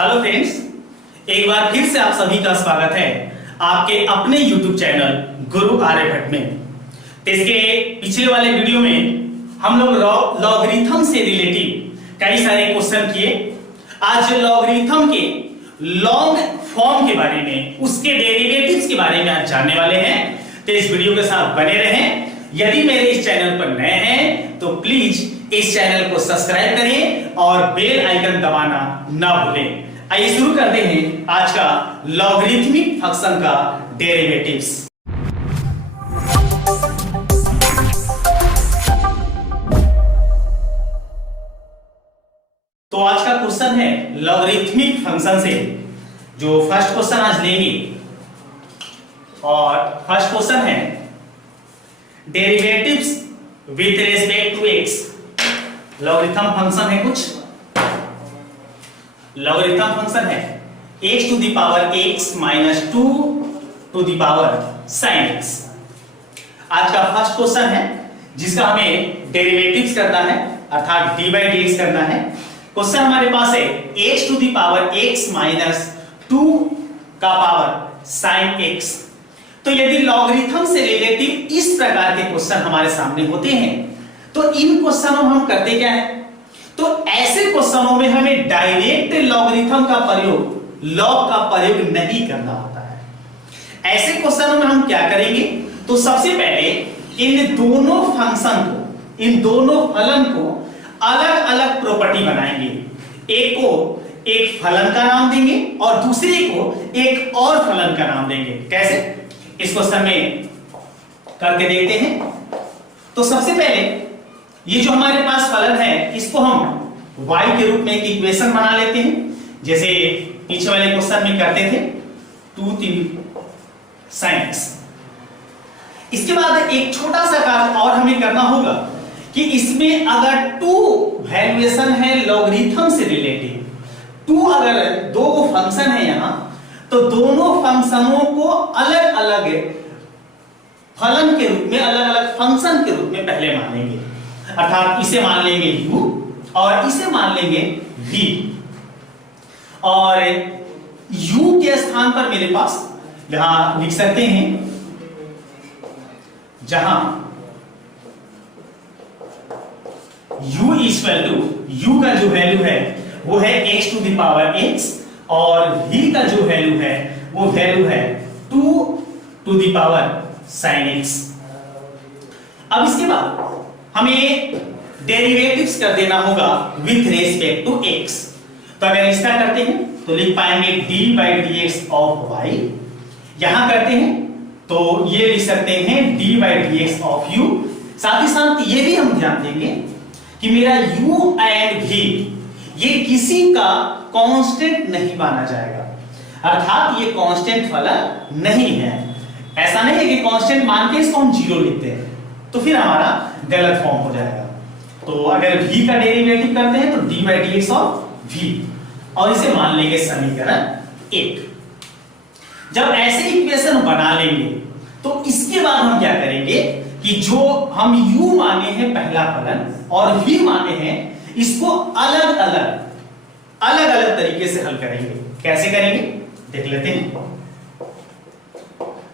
Hello friends, एक बार फिर से आप सभी का स्वागत है आपके अपने YouTube चैनल गुरु आर्यभट्ट में। तो इसके पिछले वाले वीडियो में हम लोग लॉगरिथम से रिलेटेड कई सारे क्वेश्चन किए। आज लॉगरिथम के लॉन्ग फॉर्म के बारे में, उसके डेरिवेटिव्स के बारे में आज जानने वाले हैं। तो इस वीडियो के साथ बने रहें। यदि मेरे इस चैनल पर नए हैं तो प्लीज इस चैनल को सब्सक्राइब करें और बेल आइकन दबाना ना भूलें। आइए शुरू करते हैं आज का लॉगरिथमिक फंक्शन का डेरिवेटिव्स। तो आज का क्वेश्चन है लॉगरिथमिक फंक्शन से, जो फर्स्ट क्वेश्चन आज लेंगे। और फर्स्ट क्वेश्चन है derivatives with respect to x. Logarithm function है, कुछ लॉगरिथम फंक्शन है x to the power x minus 2 to the power sin x। आज का फर्स्ट क्वेश्चन है जिसका हमें डेरिवेटिव्स करना है, अर्थात dy dx करना है। क्वेश्चन हमारे पास है x to the power x minus 2 का पावर sin x। तो यदि लॉगरिथम से रिलेटिव इस प्रकार के क्वेश्चन हमारे सामने होते हैं तो इन क्वेश्चनों में हम करते क्या है, तो ऐसे क्वेश्चनों में हमें डायरेक्ट लॉगरिथम का प्रयोग, लॉग का प्रयोग नहीं करना होता है। ऐसे क्वेश्चनों में हम क्या करेंगे, तो सबसे पहले इन दोनों फंक्शन को, इन दोनों फलन को अलग अलग प्रॉपर्टी बनाएंगे। एक को एक फलन का नाम देंगे और दूसरे को एक और फलन का नाम देंगे। कैसे, इस क्वेश्चन में करके देखते हैं। तो सबसे पहले ये जो हमारे पास फलन है इसको हम y के रूप में एक इक्वेशन बना लेते हैं, जैसे पीछे वाले क्वेश्चन में करते थे 2 sin x। इसके बाद एक छोटा सा कार्य और हमें करना होगा कि इसमें अगर 2 वैल्यूएशन है लॉगरिथम से रिलेटेड, 2 अगर दो फंक्शन है यहां, तो दोनों फंक्शनों को अलग अलग फलन के रूप में, अलग अलग फंक्शन के रूप में पहले मानेंगे। अर्थात इसे मान लेंगे u और इसे मान लेंगे v। और u के स्थान पर मेरे पास यहां लिख सकते हैं, जहां u इक्वल टू, u का जो वैल्यू है वो है x to the power x और v का जो वैल्यू है वो वैल्यू है 2 to the power sin x। अब इसके बाद हमें डेरिवेटिव्स कर देना होगा विथ रेस्पेक्ट टू x। तो अगर इसका करते हैं तो लिख पाएंगे d by dx of y। यहां करते हैं तो ये लिख सकते हैं d by dx of u। साथ ही साथ ये भी हम ध्यान देंगे कि मेरा u एंड v ये किसी का कांस्टेंट नहीं माना जाएगा, अर्थात ये कांस्टेंट फलन नहीं है। ऐसा नहीं है कि कांस्टेंट मान के इसको हम 0 लिखते हैं तो फिर हमारा गलत फॉर्म हो जाएगा। तो अगर v का डेरिवेटिव करते हैं तो d by dx of v और इसे मान लेंगे समीकरण 1। जब ऐसे इक्वेशन बना लेंगे तो इसके बाद हम क्या करेंगे कि जो हम u माने हैं पहला फलन और v माने हैं, इसको अलग अलग तरीके से हल करेंगे। कैसे करेंगे देख लेते हैं।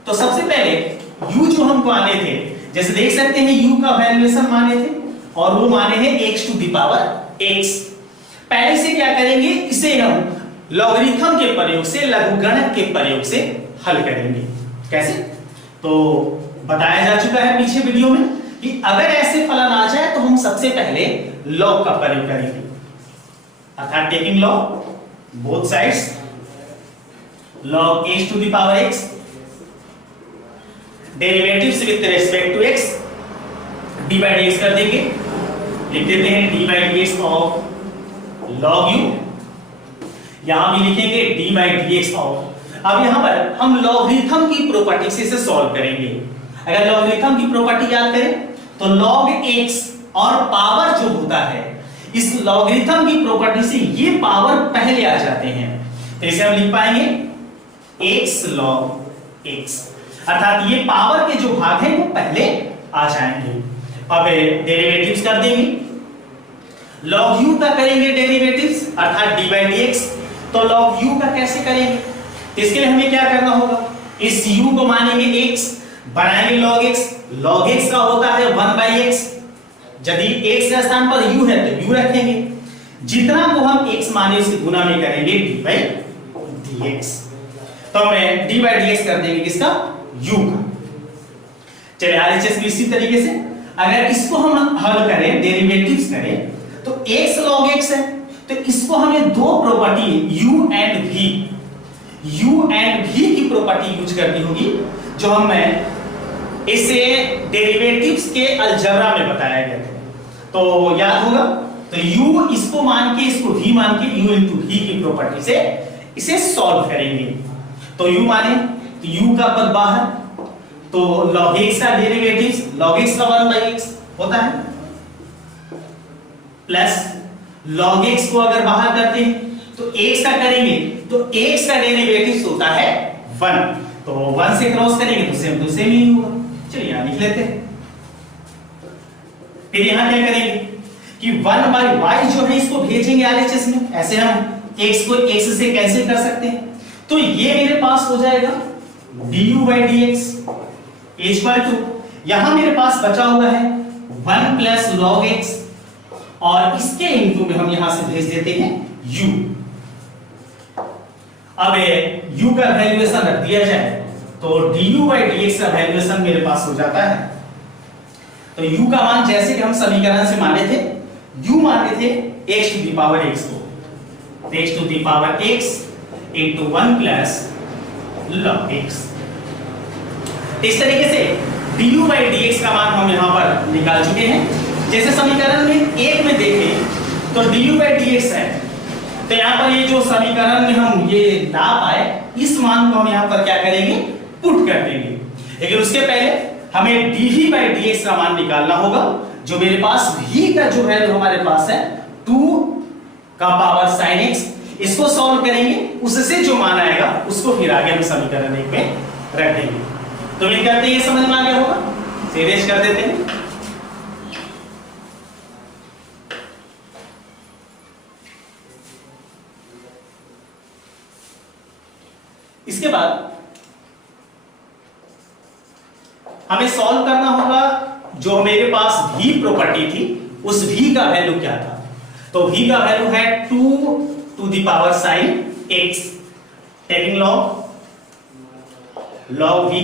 तो सबसे पहले u जो हमको आने थे, जैसे देख सकते हैं u का वैल्यूएशन माने थे और वो माने हैं x to the power x। पहले से क्या करेंगे, इसे हम लॉगरिथम के प्रयोग से, लघुगणक के प्रयोग से हल करेंगे। कैसे, तो बताया जा चुका है पीछे वीडियो में कि अगर ऐसे फलन आ जाए तो हम सबसे पहले लॉग का प्रयोग करेंगे, अर्थात taking log both sides, log x to the power x, derivatives with respect to x, d by dx कर देंगे। लिख देते हैं d by dx of log u। यहां भी लिखेंगे d by dx ऑफ। अब यहां पर हम लॉगरिथम की प्रॉपर्टी से इसे सॉल्व करेंगे। अगर लॉगरिथम की प्रॉपर्टी याद करें तो log x और पावर जो होता है, इस लॉगरिथम की प्रॉपर्टी से ये पावर पहले आ जाते हैं। तो इसे हम लिख पाएंगे x log x, अर्थात ये पावर के जो भाग हैं वो पहले आ जाएंगे। अब डेरिवेटिव्स कर देंगे, log u का करेंगे डेरिवेटिव्स, अर्थात d by dx। तो log u का कैसे करेंगे? तो इसके लिए हमें क्या करना होगा, इस u को मानेंगे x, बनाएंगे log x का होता है 1/x, यदि x के स्थान पर u है तो u रखेंगे, जितना को हम x माने उसके गुना में करेंगे d/dx। तो हमें d/dx कर देंगे किसका, u का। चलिए RHS भी इसी तरीके से अगर इसको हम हल करें, डेरिवेटिव्स करें, तो x log x है, तो इसको हमें दो प्रॉपर्टी u एंड v की प्रॉपर्टी यूज करनी होगी, जो हमें इसे डेरिवेटिव्स के अलजेब्रा में बताया गया था। तो याद होगा, तो u इसको मान के, इसको v मान के, u into v की प्रॉपर्टी से इसे सॉल्व करेंगे। तो u माने तो u का पद बाहर, तो log x का डेरिवेटिव्स log x का 1/x होता है, प्लस log x को अगर बाहर करते हैं तो x का करेंगे, तो x का डेरिवेटिव्स होता है 1, तो 1 से क्रॉस करेंगे तो सेम ही होगा। चलिए यहां लिख लेते हैं। फिर यहां क्या करेंगे कि 1/y जो है इसको भेजेंगे RHS में, ऐसे हम x को x से कैंसिल कर सकते हैं, तो ये मेरे पास हो जाएगा du/dx इक्वल टू, यहां मेरे पास बचा हुआ है 1 प्लस log x, और इसके इनटू में हम यहां से भेज देते हैं u। अब u का वैल्यूएशन रख दिया जाए तो du/dx का वैल्यूएशन मेरे पास हो जाता है। तो u का मान जैसे कि हम समीकरण से माने थे, u माने थे x to the power x को, x to the power x into 1 plus log x। इस तरीके से du/dx का मान हम यहां पर निकाल चुके हैं। जैसे समीकरण में 1 में देखें तो du/dx है, तो यहां पर ये जो समीकरण में हम ये ला पाए, इस मान को हम यहां पर क्या करेंगे, पुट कर देंगे। लेकिन उसके पहले हमें dv/dx का मान निकालना होगा, जो मेरे पास v का जो वैल्यू हमारे पास है 2 का पावर sin x, इसको सॉल्व करेंगे, उससे जो मान आएगा उसको फिर आगे हम समीकरण 1 में रख देंगे। तो ये करते हैं, ये समझ में आ गया होगा, सीरीज कर देते हैं। इसके बाद हमें सॉल्व करना होगा, जो मेरे पास v प्रॉपर्टी थी उस v का वैल्यू क्या था। तो v का वैल्यू है 2 to the power sin x, taking log v,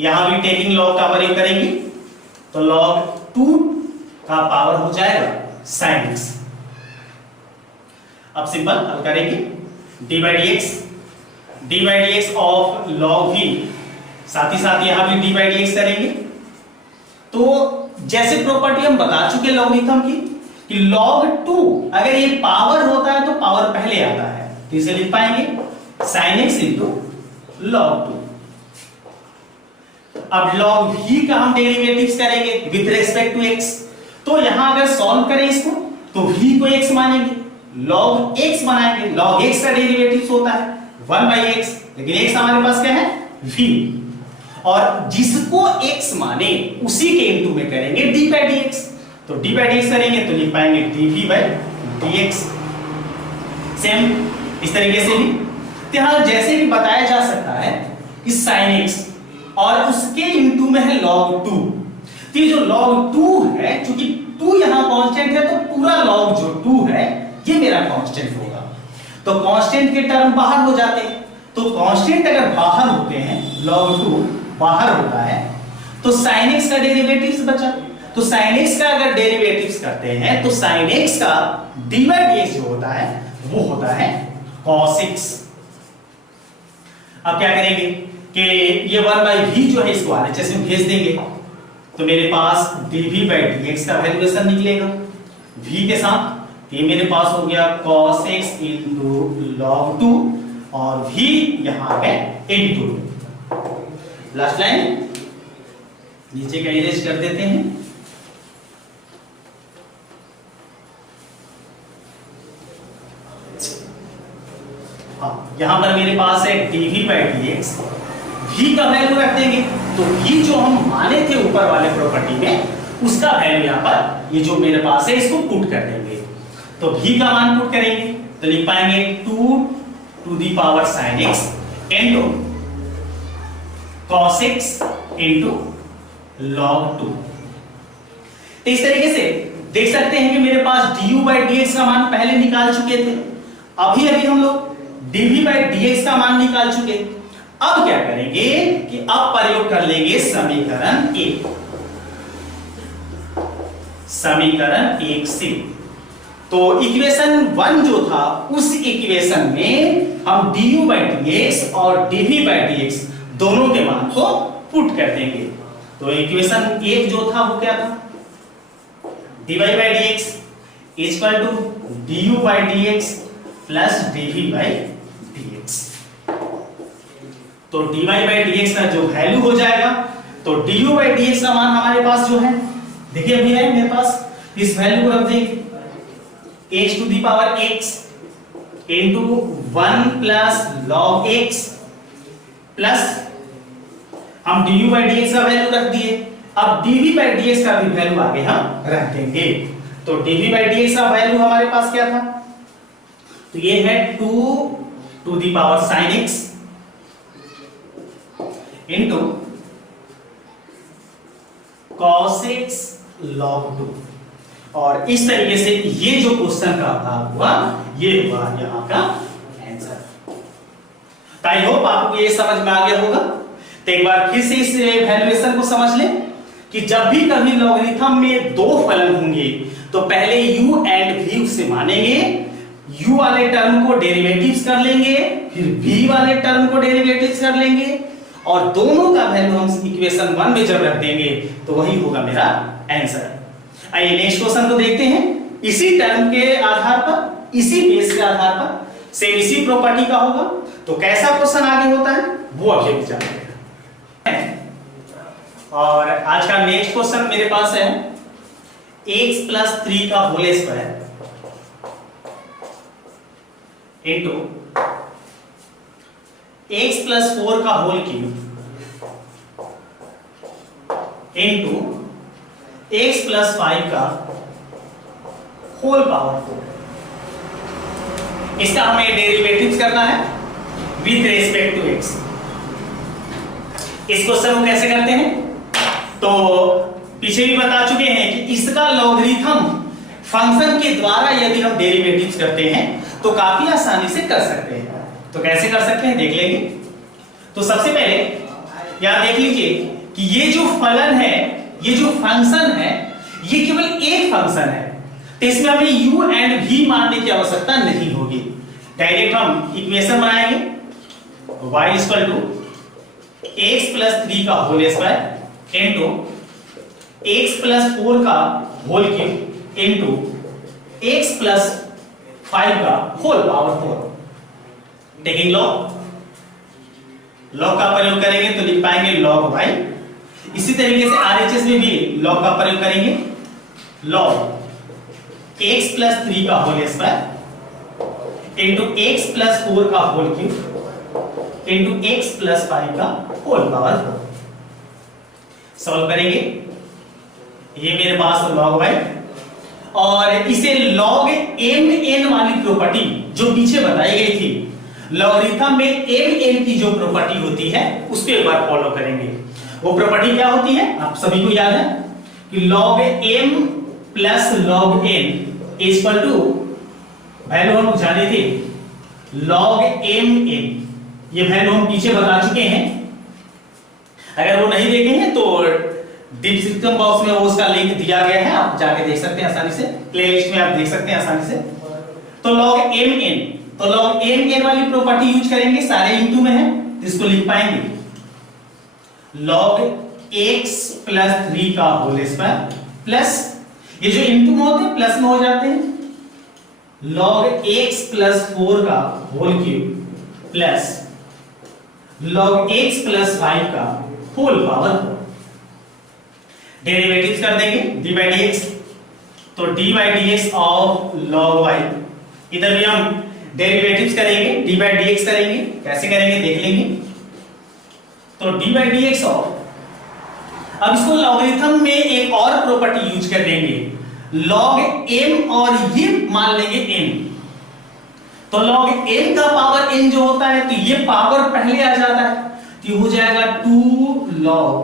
यहां भी टेकिंग log का प्रयोग करेंगे, तो log 2 का पावर हो जाएगा sin x। अब सिंपल हल करेंगे, d/dx ऑफ log v, साथ ही साथ यहां भी d/dx करेंगे। तो जैसे प्रॉपर्टी हम बता चुके लॉगरिथम की कि log 2 अगर ये पावर होता है तो पावर पहले आता है, तो इसे लिख पाएंगे sin x into log 2। अब log v का हम डेरिवेटिव्स करेंगे विथ रेस्पेक्ट टू x, तो यहां अगर सॉल्व करें इसको तो v को x मानेंगे, log x बनाएंगे, log x का डेरिवेटिव्स होता है 1/x, लेकिन x हमारे पास क्या है, v, और जिसको x माने उसी के इनटू में करेंगे d/dx, तो d/dx करेंगे तो लिख पाएंगे dv/dx। सेम इस तरीके से भी यहां जैसे भी बताया जा सकता है कि sin x और उसके इनटू में है log 2, तो ये जो log 2 है, क्योंकि 2 यहां कांस्टेंट है तो पूरा log जो 2 है ये मेरा कांस्टेंट होगा, तो कांस्टेंट के टर्म बाहर हो जाते हैं, तो कांस्टेंट अगर बाहर होते हैं, log 2 बाहर होता है, तो sin x का डेरिवेटिव्स बचा, तो sin x का अगर डेरिवेटिव्स करते हैं तो sin x का d/dx जो होता है वो होता है cos x। अब क्या करेंगे कि ये 1/v जो है इसको RHS में भेज देंगे, तो मेरे पास dv/dx का वैल्यूएशन निकलेगा v के साथ, ये मेरे पास हो गया cos x into log 2 और v यहां है into। लास्ट लाइन नीचे का इरेज कर देते हैं। हाँ, यहां पर मेरे पास है dv/dx, v का वैल्यू रख देंगे, तो v जो हम माने थे ऊपर वाले प्रॉपर्टी में उसका वैल्यू यहां पर ये जो मेरे पास है इसको पुट कर देंगे, तो v का मान पुट करेंगे तो लिख पाएंगे 2 to the power sin x into cos x into log 2। तो इस तरीके से देख सकते हैं कि मेरे पास du by dx का मान पहले निकाल चुके थे, अभी हम लोग dv by dx का मान निकाल चुके। अब क्या करेंगे कि अब प्रयोग कर लेंगे समीकरण 1, समीकरण 1 से। तो इक्वेशन 1 जो था उस इक्वेशन में हम du by dx और dv by dx दोनों के मान को पुट कर देंगे। तो इक्वेशन 1 जो था वो क्या था, dy by dx equal to du by dx plus dv by dx। तो dy by dx का जो वैल्यू हो जाएगा, तो du by dx का मान हमारे पास जो है देखिए अभी है मेरे पास, इस वैल्यू को रख देंगे h to the power x into 1 plus log x plus हम du by dx का वैल्यू रख दिए। अब dv by dx का भी वैल्यू आगे हम रख देंगे। तो dv by dx का वैल्यू हमारे पास क्या था, तो ये है 2 to the power sin x into cos x log 2। और इस तरीके से ये जो क्वेश्चन का भाग हुआ ये हुआ यहां का आंसर। आई होप आपको ये समझ में आ गया होगा। तो एक बार फिर से इस वैल्यूएशन को समझ लें कि जब भी कभी लॉगरिथम में दो फलन होंगे तो पहले u एंड v से मानेंगे, u वाले टर्म को डेरिवेटिव्स कर लेंगे, फिर v वाले टर्म को डेरिवेटिव्स कर लेंगे और दोनों का वैल्यू हम इक्वेशन 1 में जब रख देंगे तो वही होगा मेरा आंसर। आइए नेक्स्ट क्वेश्चन को देखते हैं। इसी टर्म के आधार पर, इसी बेस के आधार पर सेम इसी प्रॉपर्टी का होगा। तो कैसा क्वेश्चन आगे होता है वो अभी विचार करें। और आज का नेक्स्ट क्वेश्चन मेरे पास है x प्लस 3 का whole square into x plus 4 का whole cube into x plus 5 का होल पावर 4। इसका हमें डेरिवेटिव्स करना है विद रेस्पेक्ट टू x। इस क्वेश्चन को कैसे करते हैं, तो पीछे भी बता चुके हैं कि इसका लॉगरिथम फंक्शन के द्वारा यदि हम डेरिवेटिव्स करते हैं तो काफी आसानी से कर सकते हैं। तो कैसे कर सकते हैं देख लेंगे। तो सबसे पहले यहां देख लीजिए कि ये जो फलन है, ये जो फंक्शन है, ये केवल एक फंक्शन है, तो इसमें हमें u एंड v मानने की आवश्यकता नहीं होगी। डायरेक्ट हम इक्वेशन बनाएंगे y equal to x plus 3 का whole square into x plus 4 का whole cube into x plus 5 का होल पावर 4। टेकिंग लॉग का प्रयोग करेंगे तो लिख पाएंगे log y। इसी तरीके से RHS में भी log का प्रयोग करेंगे, log x प्लस 3 का whole square into x plus 4 का whole cube into x plus 5 का होल पावर 4। सॉल्व करेंगे, ये मेरे पास log y और इसे log mn वाली प्रॉपर्टी जो पीछे बताई गई थी, लॉगरिथम में mn की जो प्रॉपर्टी होती है उसको एक बार फॉलो करेंगे। वो प्रॉपर्टी क्या होती है आप सभी को याद है कि log m plus log n equal to value हम जाने थे log mn। ये वैल्यू हम पीछे बता चुके हैं, अगर वो नहीं देखे हैं तो डिस्क्रिप्शन बॉक्स में वो उसका लिंक दिया गया है, आप जाके देख सकते हैं आसानी से, प्लेलिस्ट में आप देख सकते हैं आसानी से। तो log mn, तो log mn वाली प्रॉपर्टी यूज करेंगे, सारे इंटू में है तो इसको लिख पाएंगे log x प्लस 3 का होल स्क्वायर प्लस ये जो इंटू में होते हैं प्लस में हो जाते हैं log x प्लस 4 का whole cube plus log x plus 5 का होल पावर 4। डेरिवेटिव्स कर देंगे d by dx, तो d by dx of log y, इधर भी हम डेरिवेटिव्स करेंगे d by dx करेंगे, कैसे करेंगे देख लेंगे। तो d by dx ऑफ, अब इसको लॉगरिथम में एक और प्रॉपर्टी यूज कर देंगे log m और ये मान लेंगे m, तो log n का पावर n जो होता है तो ये पावर पहले आ जाता है, तो ये हो जाएगा 2 log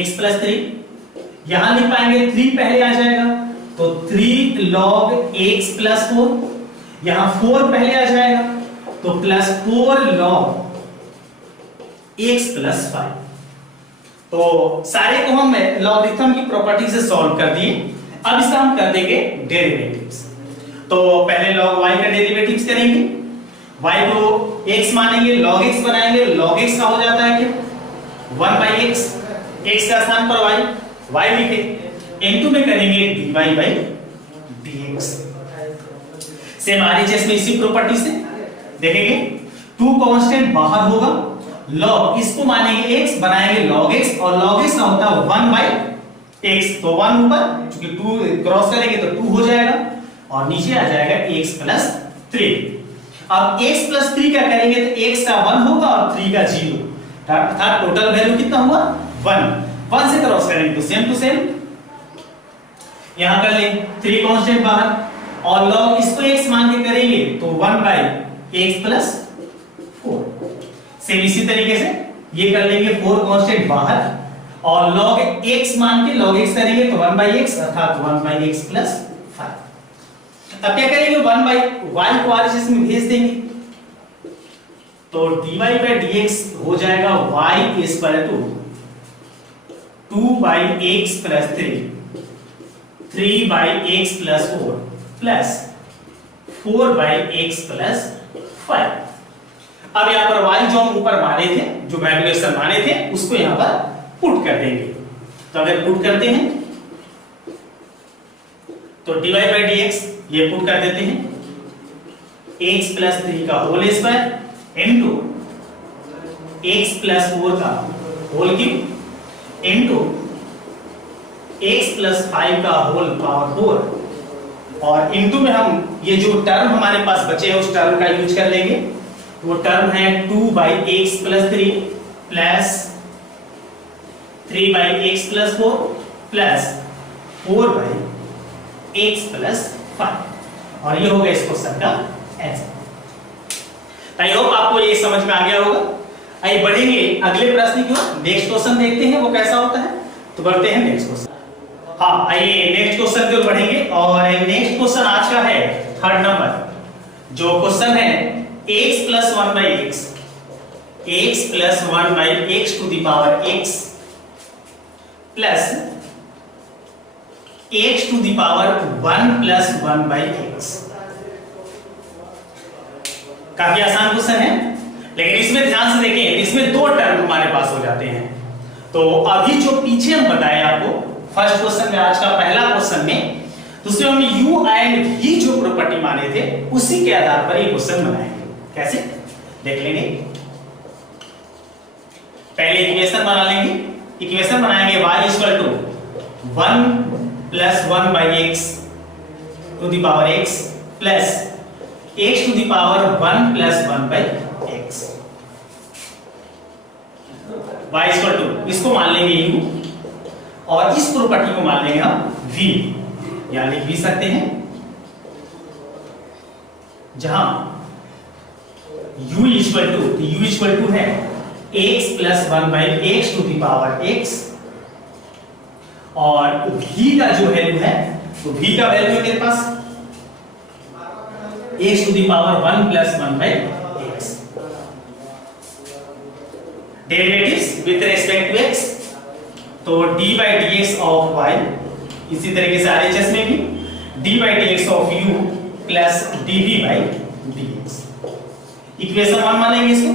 x प्लस 3। यहां लिख पाएंगे 3 पहले आ जाएगा तो 3 log x प्लस 4, यहां 4 पहले आ जाएगा तो प्लस 4 log x प्लस 5। तो सारे को हम लॉगरिथम की प्रॉपर्टी से सॉल्व कर दिए। अब इसका हम कर देंगे डेरिवेटिव्स। तो पहले log y का डेरिवेटिव्स करेंगे, y को x मानेंगे, log x बनाएंगे, log x का हो जाता है क्या 1 by x, x का स्थान पर y लिखे, into में करेंगे dy by dx। Same RHS में इसी प्रॉपर्टी से देखेंगे 2 कांस्टेंट बाहर होगा, log इसको मानेंगे x, बनाएंगे log x, और log x का होता है 1 by x, तो 1 ऊपर, क्योंकि 2 क्रॉस करेंगे तो 2 हो जाएगा, और नीचे आ जाएगा x प्लस 3। अब x प्लस 3 क्या करेंगे तो x का 1 होगा और 3 का 0, अर्थात टोटल वैल्यू कितना हुआ 1 से क्रॉस करेंगे तो सेम टू सेम यहां कर लेंगे, 3 कांस्टेंट बाहर, और log इसको x मान के करेंगे तो 1 by x प्लस 4। सेम इसी तरीके से ये कर लेंगे, 4 कांस्टेंट बाहर, और log x मान के log x करेंगे तो 1 by x, अर्थात 1 by x प्लस 5। अब क्या करेंगे 1 by y को RHS में भेज देंगे, तो dy by dx हो जाएगा y is equal to 2 by x plus 3 by x plus 4 plus 4 by x plus 5। अब यहां पर y जो हम ऊपर माने थे, जो वैल्यूएशन माने थे, उसको यहां पर पुट कर देंगे। तो अगर पुट करते हैं तो dy by dx ये पुट कर देते हैं, x प्लस 3 का whole square into x plus 4 का whole cube into x plus 5 का होल पावर 4, और इनटू में हम ये जो टर्म हमारे पास बचे हैं उस टर्म का यूज कर लेंगे। वो टर्म है 2 by x plus 3 plus 3 by x plus 4 plus 4 by x plus 5, और ये हो गया इस क्वेश्चन का आंसर। आई होप आपको ये समझ में आ गया होगा। आइए बढ़ेंगे अगले प्रश्न की ओर, नेक्स्ट क्वेश्चन देखते हैं वो कैसा होता है। तो बढ़ते हैं नेक्स्ट क्वेश्चन। हाँ, आइए नेक्स्ट क्वेश्चन की ओर बढ़ेंगे, और नेक्स्ट क्वेश्चन आज का है 3rd नंबर। जो क्वेश्चन है x plus 1 by x plus 1 by x to the power x plus x to the power 1 plus 1 by x। काफी आसान क्वेश्चन है, लेकिन इसमें ध्यान से देखें, इसमें 2 टर्म हमारे पास हो जाते हैं। तो अभी जो पीछे हम बताए आपको फर्स्ट क्वेश्चन में, आज का पहला क्वेश्चन में, तो उसमें हम u एंड v जो प्रॉपर्टी माने थे उसी के आधार पर ये क्वेश्चन बनाएंगे। कैसे देख लेंगे, पहले इक्वेशन बना लेंगे। इक्वेशन बनाएंगे y equal to 1 plus 1 by x to the power x plus x to the power 1 plus 1 by x। y equal to इसको मान लेंगे u, और इस प्रॉपर्टी को मान लेंगे हम v, या लिख भी सकते हैं जहां u इक्वल टू है x plus 1 by x to the power x, और v का जो वैल्यू है, तो v का वैल्यू है मेरे पास x to the power 1 plus 1 by x। Derivatives with respect to x, तो d by dx of y, इसी तरीके से RHS में भी d by dx of u plus dv by dx। Equation 1 मानेंगे इसको।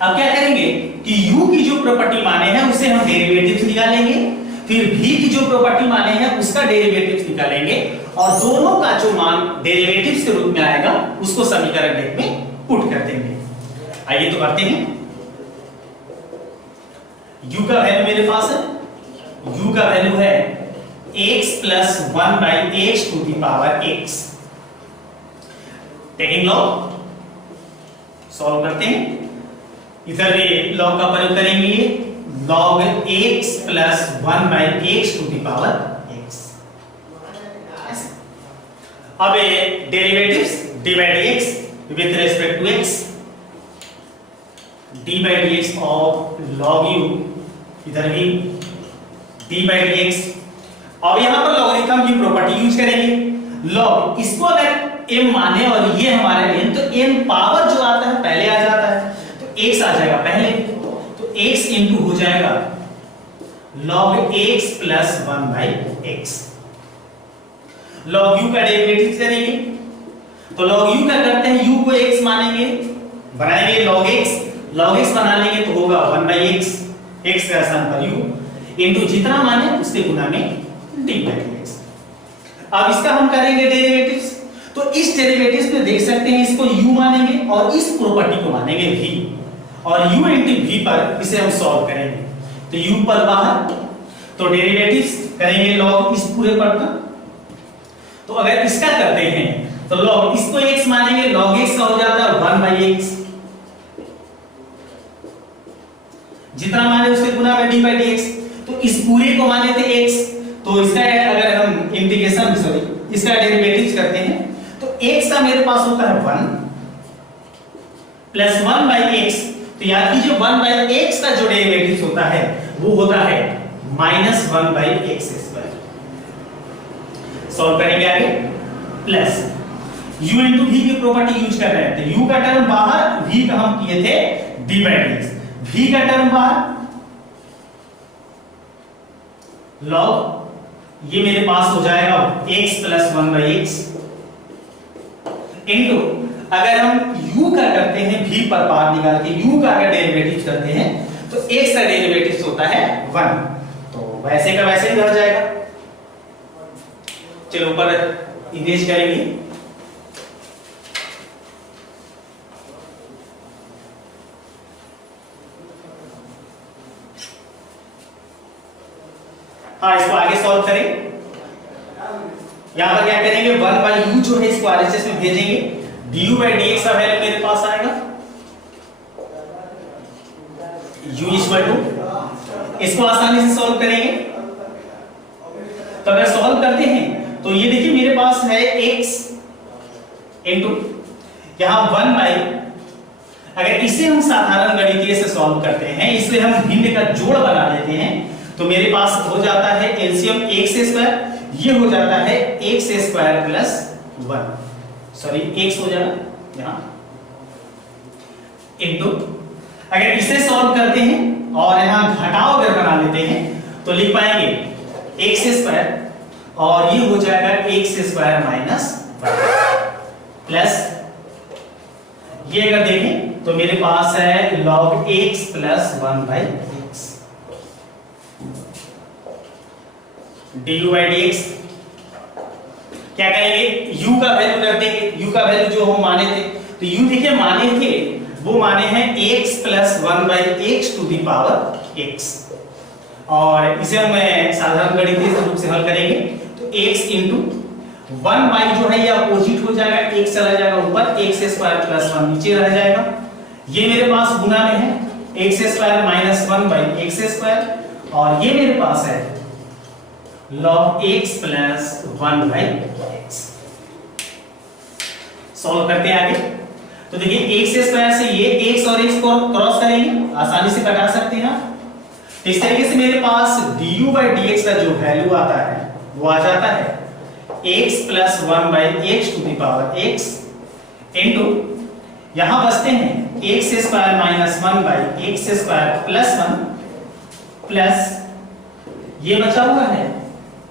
अब क्या करेंगे कि u की जो प्रॉपर्टी माने हैं उसे हम डेरिवेटिव्स निकालेंगे, फिर v की जो प्रॉपर्टी माने हैं उसका डेरिवेटिव्स निकालेंगे, और दोनों का जो मान डेरिवेटिव्स के रूप में आएगा उसको समीकरण एक में पुट कर देंगे। आइए तो करते हैं। u का वैल्यू मेरे पास है, u का वैल्यू है x plus 1 by x to the power x। Taking log solve करते हैं, इधर भी लॉग का प्रयोग करेंगे, log x plus 1 by x to the power x। अब derivatives dy dx with respect to x, dy dx of log u, इधर भी dy dx। अब यहां पर लॉगरिथम की प्रॉपर्टी यूज करेंगे। log इसको अगर m माने और ये हमारा n, तो n पावर जो आता है पहले आ जाता है, तो x आ जाएगा पहले, तो x इंटू हो जाएगा log x plus 1/x। log u का डेरिवेटिव करेंगे, तो log u का करते हैं, u को x मानेंगे, बनाएंगे log x बना लेंगे तो होगा 1/x, x का स्थान पर u इंटू जितना माने उसके गुना में d/dx। अब इसका हम करेंगे डेरिवेटिव्स, तो इस डेरिवेटिव्स में देख सकते हैं इसको u मानेंगे और इस प्रॉपर्टी को मानेंगे v, और u इंटू v पर इसे हम सॉल्व करेंगे, तो u पर बाहर, तो डेरिवेटिव्स करेंगे log इस पूरे पर का। तो अगर इसका करते हैं तो log इसको x मानेंगे, log x का हो जाता है 1/x, जितना माने उसके गुना में d/dx। तो इस पूरे को माने थे x, तो इसका अगर हम इंटीग्रेशन इसका डेरिवेटिव्स करते हैं तो x का मेरे पास होता है 1 प्लस 1/x, तो याद कीजिए 1/x का जो डेरिवेटिव्स होता है वो होता है -1/x²। सॉल्व करेंगे आगे, प्लस u इंटू v की प्रॉपर्टी यूज कर रहे हैं, तो u का टर्म बाहर, v का हम किए थे d/dx, v का टर्म बाहर, log ये मेरे पास हो जाएगा x प्लस 1/x इंटू, अगर हम u का करते हैं v पर पार निकाल के u का अगर डेरिवेटिव करते हैं तो x का डेरिवेटिव होता है 1, तो वैसे का वैसे ही रह जाएगा। चलो ऊपर इरेज करेंगे, हाँ इसको आगे सॉल्व करें। यहां पर क्या करेंगे, 1/u जो है इसको RHS में भेजेंगे, du/dx का वैल्यू मेरे पास आएगा u इसको आसानी से सॉल्व करेंगे। तो अगर सॉल्व करते हैं तो ये देखिए मेरे पास है x इंटू यहां 1/, अगर इसे हम साधारण गणितीय से सॉल्व करते हैं, इसलिए हम भिन्न का जोड़ बना लेते हैं, तो मेरे पास हो जाता है एलसीएम x², ये हो जाता है x² प्लस 1, सॉरी x हो जाएगा यहां इंटू, अगर इसे सॉल्व करते हैं और यहां घटाव अगर बना लेते हैं तो लिख पाएंगे x² और ये हो जाएगा x² माइनस 1 प्लस, ये अगर देखें तो मेरे पास है log x plus 1/x du/dx। क्या करेंगे, u का वैल्यू रख देंगे, u का वैल्यू जो हम माने थे, तो u देखिए माने थे वो माने हैं x plus 1/x to the power x, और इसे हम साधारण गणितीय रूप से हल करेंगे, तो x इंटू 1/, जो है ये अपोजिट हो जाएगा, x चला जाएगा ऊपर, x² प्लस 1 नीचे रह जाएगा, ये मेरे पास गुना में है x² माइनस 1/x², और ये मेरे पास है log x plus 1/x। Solve करते हैं आगे, तो देखिए x² से ये x और x को क्रॉस करेंगे, आसानी से कटा सकते हैं आप। तो इस तरीके से मेरे पास du/dx का जो वैल्यू आता है वो आ जाता है x plus 1/x to the power x into, यहां बचते हैं x² minus 1/x² plus 1 plus ये बचा हुआ है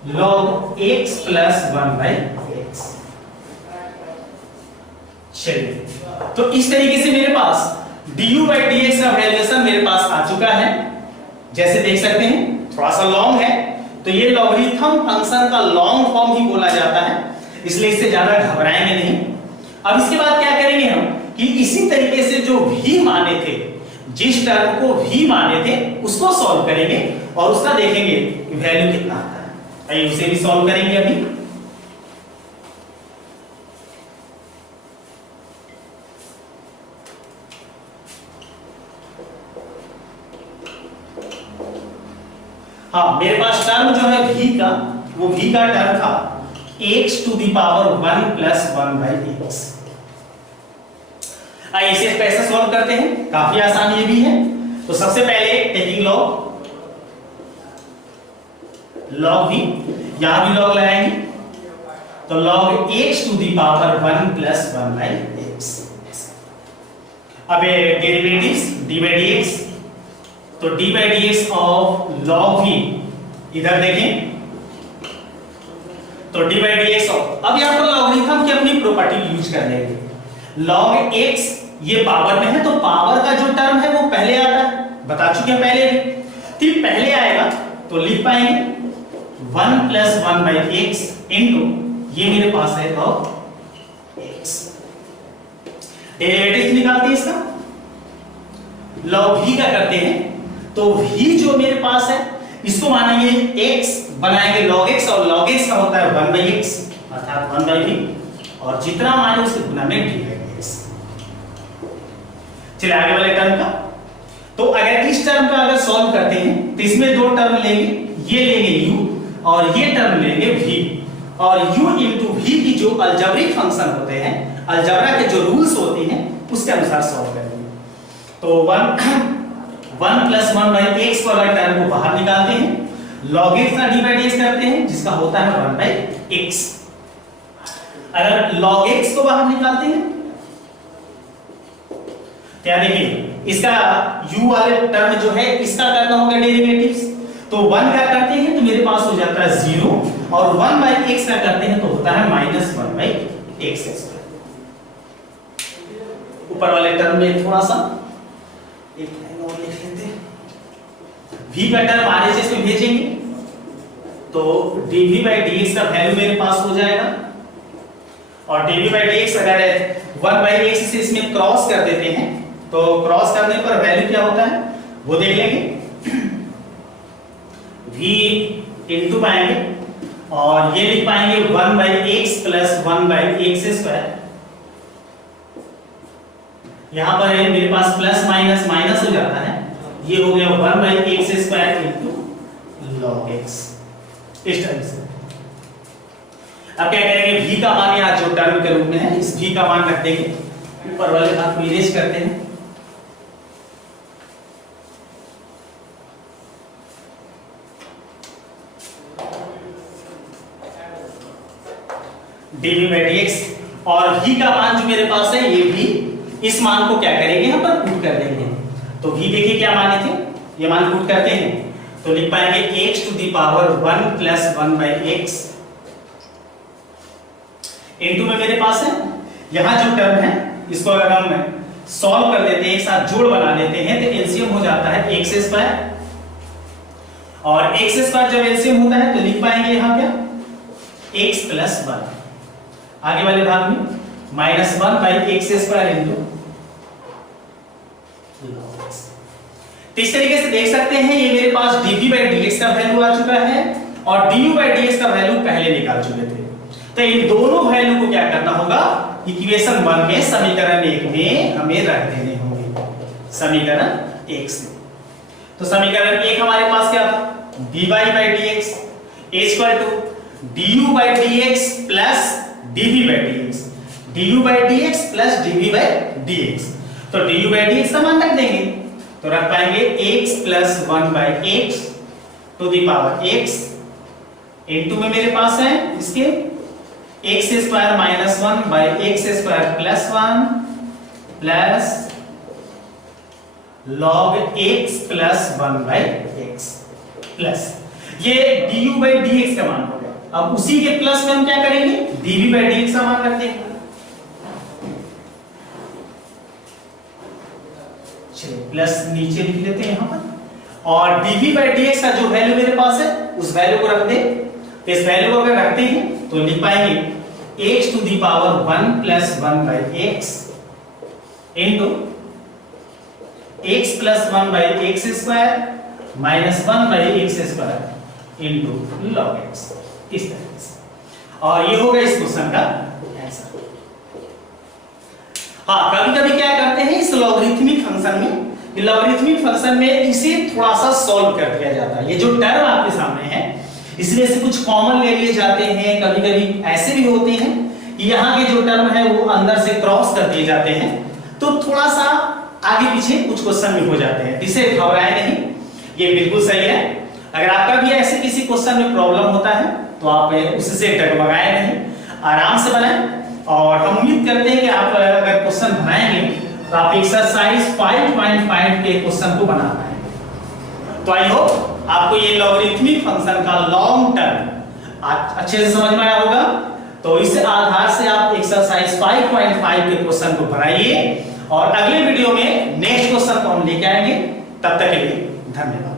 log x प्लस 1/x। चलिए, तो इस तरीके से मेरे पास du/dx का वैल्यूएशन मेरे पास आ चुका है, जैसे देख सकते हैं थोड़ा सा लॉन्ग है, तो ये लॉगरिथम फंक्शन का लॉन्ग फॉर्म ही बोला जाता है, इसलिए इससे ज्यादा घबराएंगे नहीं। अब इसके बाद क्या करेंगे हम कि इसी तरीके से जो v माने थे, जिस टर्म को v माने थे उसको सॉल्व करेंगे और उसका देखेंगे वैल्यू कितना आता है। आइए उसे भी सॉल्व करेंगे अभी। हाँ, मेरे पास टर्म जो है v का, वो v का टर्म था x to the power 1 plus 1 by x. इसे कैसे सॉल्व करते हैं, काफी आसान ये भी है। तो सबसे पहले टेकिंग लॉग भी, यहां भी लॉग लगाएंगे, तो log x to the power 1 plus 1 by x. अब डेरिवेटिव्स d बाई dx, तो d by dx of log v, इधर देखें तो d बाई dx ऑफ, अब यहां पर लॉगरिथम की अपनी प्रॉपर्टी यूज कर लेंगे। log x ये पावर में है, तो पावर का जो टर्म है वो पहले आता है, बता चुके हैं पहले भी। तो पहले आएगा तो लिख पाएंगे 1 प्लस 1 बाई एक्स इंटू, ये मेरे पास है log x। डेरिवेटिव निकालते हैं इसका, log v का करते हैं, तो v जो मेरे पास है इसको मानेंगे x, बनाएंगे log x, और log x का होता है 1 बाई x अर्थात 1 बाई v, और जितना माने उसके गुना में d बाई dx। चलिए आगे वाले टर्म का, तो अगर इस टर्म का अगर सॉल्व करते हैं तो इसमें दो टर्म लेंगे, ये लेंगे u और ये टर्म लेंगे v, और u इंटू v की जो अलजेब्रिक फंक्शन होते हैं, अलजेब्रा के जो रूल्स होते हैं उसके अनुसार सॉल्व करेंगे। तो 1 प्लस 1 बाई एक्स को अगर टर्म को बाहर निकालते हैं, log x का d बाई dx करते हैं जिसका होता है 1 बाई x। अगर log x को बाहर निकालते हैं क्या देखिए, इसका u वाले टर्म जो है इसका करना होगा डेरिवेटिव्स, तो 1 का करते हैं तो मेरे पास हो जाता है 0, और 1 बाई x का करते हैं तो होता है माइनस 1 बाई एक्स स्क्वायर। ऊपर वाले टर्म में थोड़ा सा एक लाइन और लिख लेते हैं, v का टर्म RHS में भेजेंगे तो dv बाई dx का वैल्यू मेरे पास हो जाएगा, और dv बाई dx अगर 1 बाई x से इसमें क्रॉस कर देते हैं तो क्रॉस करने पर वैल्यू क्या होता है वो देख लेंगे, v इंटू पाएंगे और ये लिख पाएंगे 1 by x plus 1 by x square. यहां पर है मेरे पास प्लस माइनस माइनस हो जाता है, ये हो गया 1 by x square into log x. इस टर्म से अब क्या करेंगे, v का मान यहाँ जो टर्म के रूप में है इस v का मान रख देंगे, ऊपर वाले भाग को इरेज करते हैं, dv by dx, और v का मान जो मेरे पास है ये v, इस मान को क्या करेंगे यहाँ पर पुट कर देंगे। तो v देखिए क्या माने थे, ये मान पुट करते हैं तो लिख पाएंगे x to the power 1 plus 1 by x into में मेरे पास है यहाँ जो टर्म है इसको अगर हम सॉल्व कर देते हैं, एक साथ जोड़ बना देते हैं तो एलसीएम हो जाता है एक्स स्क्वायर, और एक्स स्क्वायर जब एलसीएम होता है तो लिख पाएंगे यहाँ क्या x प्लस 1, आगे वाले भाग में minus 1 by x square into. तो इस तरीके से देख सकते हैं ये मेरे पास dv बाई dx का वैल्यू आ चुका है और du बाई dx का वैल्यू पहले निकाल चुके थे। तो इन दोनों वैल्यू को क्या करना होगा, इक्वेशन 1 में समीकरण 1 में हमें रख देने होंगे, समीकरण 1 से। तो समीकरण 1 हमारे पास क्या था, dy by dx equal to du by dx plus dv by dx, du by dx plus dv by dx। तो du बाई dx का मान रख देंगे तो रख पाएंगे x plus 1 by x to the power x into में मेरे पास है इसके x square minus 1 by x square plus 1 plus log x plus 1 by x plus ये du बाई dx का मान हो गया। अब उसी के प्लस में हम क्या करेंगे, dv बाई dx का मान रख देंगे। चलिए प्लस नीचे लिख लेते हैं यहां पर, और dv बाई dx का जो वैल्यू मेरे पास है उस वैल्यू को रख दे। इस वैल्यू को अगर रखते हैं तो लिख पाएंगे x to the power 1 plus 1 by x into x plus 1 by x square minus 1 by x square into log x, इस तरह से। और ये होगा इस क्वेश्चन का आंसर। हाँ, कभी-कभी क्या करते हैं इस लॉगरिथमिक फंक्शन में, लॉगरिथमिक फंक्शन में इसे थोड़ा सा सॉल्व कर दिया जाता है। ये जो टर्म आपके सामने है इसमें से कुछ कॉमन ले लिए जाते हैं, कभी कभी ऐसे भी होते हैं कि यहाँ के जो टर्म है वो अंदर से क्रॉस कर दिए जाते हैं, तो थोड़ा सा आगे पीछे कुछ क्वेश्चन में हो जाते हैं, इसे घबराए नहीं, ये बिल्कुल सही है। अगर आपका भी ऐसे किसी क्वेश्चन में प्रॉब्लम होता है तो आप उससे डगमगाए नहीं, आराम से बनाएं। और हम उम्मीद करते हैं कि आप अगर क्वेश्चन बनाएंगे तो आप एक्सरसाइज 5.5 के क्वेश्चन को बना पाएंगे। तो आई होप आपको ये लॉगरिथमिक फंक्शन का लॉन्ग टर्म अच्छे से समझ में आया होगा। तो इस आधार से आप एक्सरसाइज 5.5 के क्वेश्चन को बनाइए और अगले वीडियो में नेक्स्ट क्वेश्चन को हम लेके आएंगे। तब तक के लिए धन्यवाद।